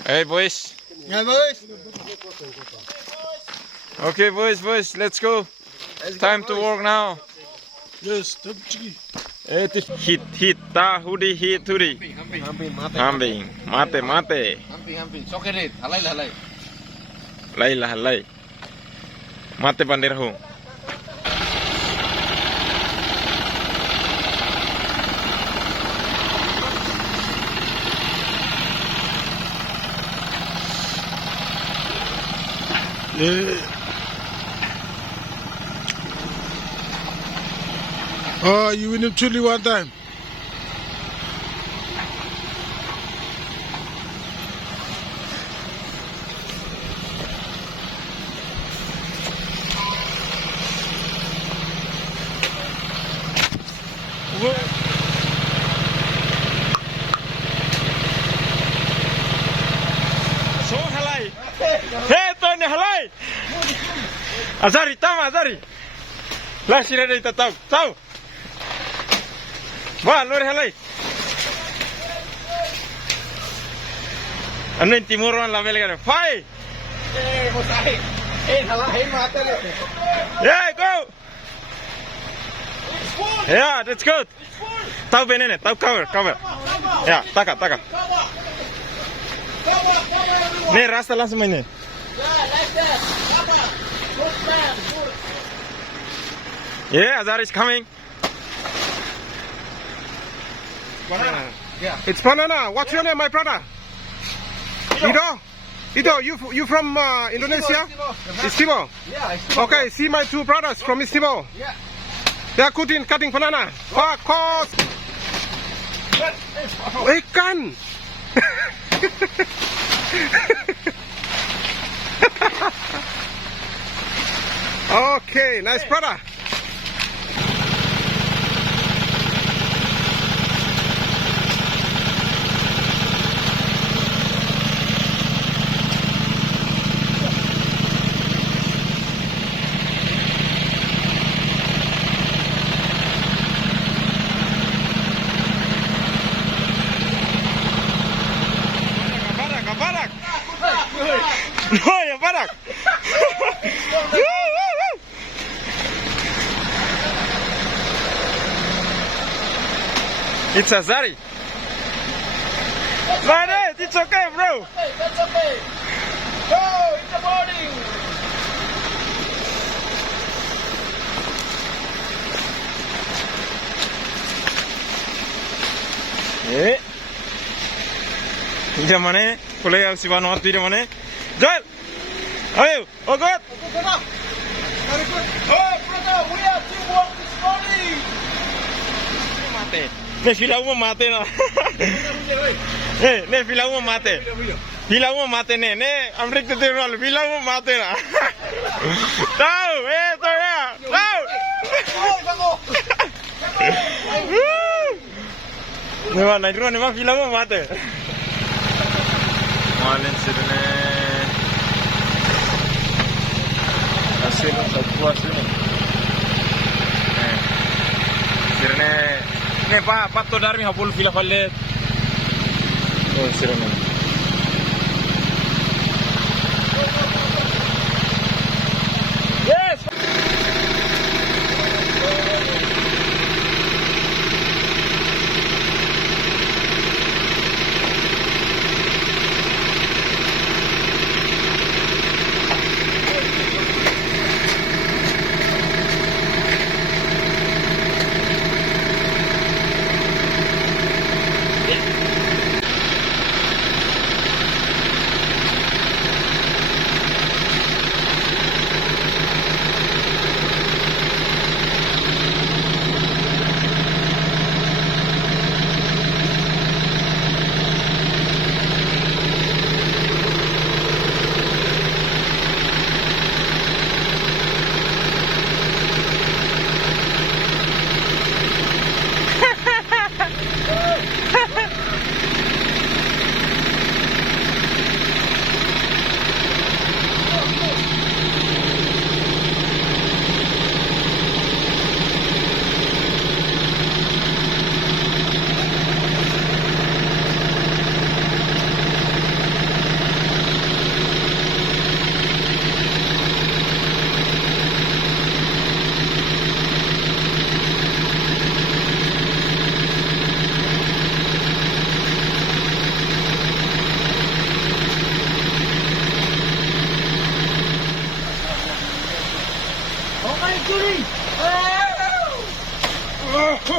Hey boys. Yeah, boys. Okay boys, let's go. Time to work now. Yes, top chiki. Hit, ta, hudi, hit, hudi. Hambing, mate. Hamping. Sokerit, halai. Halai. Mate pandir ho. Oh, you win him truly one time. So halai. Hey, Tony halai. Azari, tama Azari. Lah sira dai tahu. Wah, lori halai. Anin Timor-Leste la Fleger. Fai. Mosai. Halai mate le. Yeah, go. Yeah, that's good. Tahu benene, tahu cover. Ya, taka. Nih rasa langsung ini. Yeah, Azar is coming. Yeah. It's banana. What's your name, my brother? Ido, you from Indonesia? It's Timor. Yeah, it's Timor. Okay, see my two brothers from East Timor. Yeah. They are cutting banana. Cost. Ikan. Okay, nice brother. No, ya barak. It's Azari. But it's okay, bro. That's okay. Go, it's the morning. Jamane, Fleger si Vanuatu jamane. Joel, ayo, oh good. Very good. Oh, brother, we are teamwork this morning. Mate. Ne fila uma mate na. Ne fila uma mate. Fila uma mate ne Amrik te rol fila uma mate na. Tahu, to ya. Tahu. Ne ma fila uma mate. Malen sirne. Asino sapua sini. Sirne ne patto darmi hapul fila falle. Oh sirne. Yes.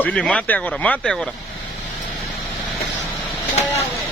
Tully, mate agora, mate agora. Vai,